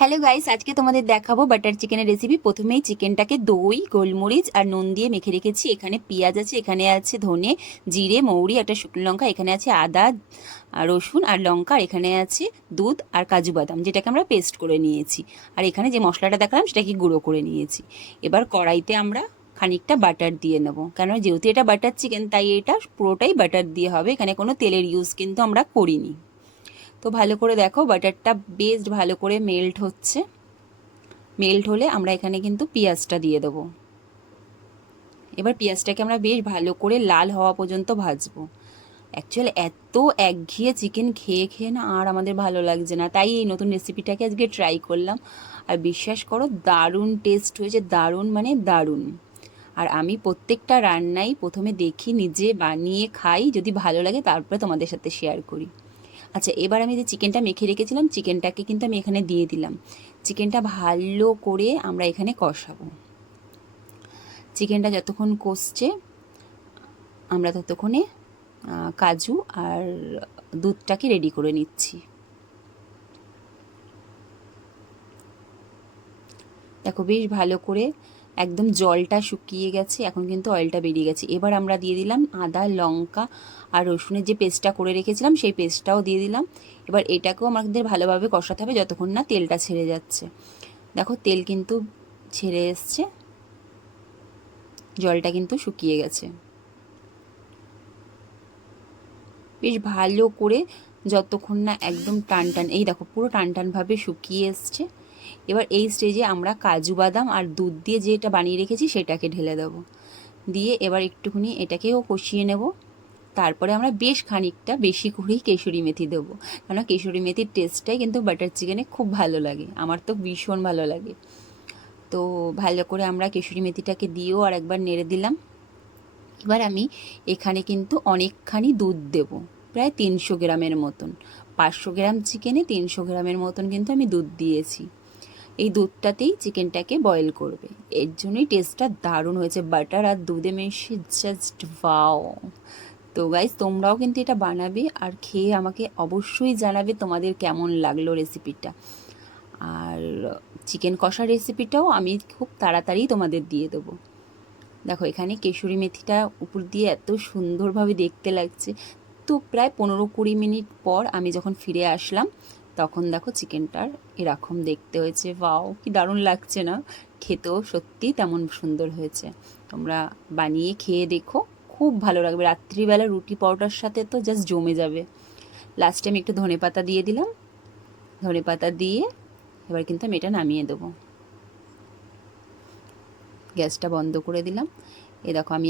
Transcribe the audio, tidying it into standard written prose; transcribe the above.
Hello guys, আজকে তোমাদের দেখাবো বাটার চিকেনের রেসিপি। প্রথমেই চিকেনটাকে দই, গোলমরিচ আর নুন দিয়ে মেখে রেখেছি। এখানে পেঁয়াজ আছে, এখানে আছে ধনে, জিরে, মৌরি, একটা শুকনো লঙ্কা, এখানে আছে আদা, রসুন আর লঙ্কা, আর এখানে আছে দুধ আর কাজু বাদাম, যেটাকে আমরা পেস্ট করে নিয়েছি। আর এখানে যে মশলাটা দেখালাম সেটাকে গুঁড়ো করে নিয়েছি। এবার কড়াইতে আমরা খানিকটা বাটার দিয়ে নেব, কেন যেহেতু এটা বাটার চিকেন তাই এটা পুরোটাই বাটার দিয়ে হবে। এখানে কোনো তেলের ইউজ কিন্তু আমরা করিনি। তো ভালো করে দেখো, বাটারটা বেশ ভালো করে মেল্ট হচ্ছে। মেল্ট হলে আমরা এখানে কিন্তু পেঁয়াজটা দিয়ে দেবো। এবার পেঁয়াজটাকে আমরা বেশ ভালো করে লাল হওয়া পর্যন্ত ভাজবো। অ্যাকচুয়ালি এত একঘেয়ে চিকেন খেয়ে খেয়ে না আর আমাদের ভালো লাগছে না, তাই এই নতুন রেসিপিটাকে আজকে ট্রাই করলাম। আর বিশ্বাস করো, দারুণ টেস্ট হয়েছে, দারুণ মানে দারুণ। আর আমি প্রত্যেকটা রান্নাই প্রথমে দেখি, নিজে বানিয়ে খাই, যদি ভালো লাগে তারপরে তোমাদের সাথে শেয়ার করি। আচ্ছা, এবার আমি যে চিকেনটা মেখে রেখেছিলাম চিকেনটাকে কিন্তু আমি এখানে দিয়ে দিলাম। চিকেনটা ভালো করে আমরা এখানে কষাবো। চিকেনটা যতক্ষণ কষছে আমরা ততক্ষণে কাজু আর দুধটাকে রেডি করে নিচ্ছি। দেখো বেশ ভালো করে একদম জলটা শুকিয়ে গেছে, এখন কিন্তু অয়েলটা বেরিয়ে গেছে। এবার আমরা দিয়ে দিলাম আদা, লঙ্কা আর রসুনের যে পেস্টটা করে রেখেছিলাম সেই পেস্টটাও দিয়ে দিলাম। এবার এটাকেও আমাদের ভালোভাবে কষাতে হবে যতক্ষণ না তেলটা ছেড়ে যাচ্ছে। দেখো তেল কিন্তু ছেড়ে এসছে, জলটা কিন্তু শুকিয়ে গেছে। বেশ ভালো করে যতক্ষণ না একদম টান টান, এই দেখো পুরো টান টানভাবে শুকিয়ে এসছে। এবার এই স্টেজে আমরা কাজু বাদাম আর দুধ দিয়ে যেটা বানিয়ে রেখেছি সেটাকে ঢেলে দেবো। দিয়ে এবার একটুখানি এটাকেও কষিয়ে নেব। তারপরে আমরা বেশ খানিকটা বেশি করেই কেশরি মেথি দেবো, কেন কেশরি মেথির টেস্টটাই কিন্তু বাটার চিকেনে খুব ভালো লাগে, আমার তো ভীষণ ভালো লাগে। তো ভালো করে আমরা কেশরি মেথিটাকে দিয়েও আর একবার নেড়ে দিলাম। এবার আমি এখানে কিন্তু অনেকখানি দুধ দেব, প্রায় 300 গ্রামের মতন। 500 গ্রাম চিকেনে 300 গ্রামের মতন কিন্তু আমি দুধ দিয়েছি। এই দুধটাতেই চিকেনটাকে বয়েল করবে, এর জন্যই টেস্টটা দারুণ হয়েছে। বাটার আর দুধে মিশে জাস্ট ওয়াও। তো গাইজ, তোমরাও কিন্তু এটা বানাবে আর খেয়ে আমাকে অবশ্যই জানাবে তোমাদের কেমন লাগলো রেসিপিটা। আর চিকেন কষা রেসিপিটাও আমি খুব তাড়াতাড়ি তোমাদের দিয়ে দেবো। দেখো এখানে কেশরি মেথিটা উপর দিয়ে এত সুন্দরভাবে দেখতে লাগছে। তো প্রায় 15-20 মিনিট পর আমি যখন ফিরে আসলাম তখন দেখো চিকেনটার এরকম দেখতে হয়েছে। ওয়াও, কি দারুণ লাগছে না? খেতেও সত্যি তেমন সুন্দর হয়েছে। তোমরা বানিয়ে খেয়ে দেখো, খুব ভালো লাগবে। রাত্রিবেলা রুটি পরোটার সাথে তো জাস্ট জমে যাবে। লাস্টে আমি একটু ধনেপাতা দিয়ে দিলাম। ধনেপাতা দিয়ে এবার কিন্তু আমি এটা নামিয়ে দেবো। গ্যাসটা বন্ধ করে দিলাম। এ দেখো আমি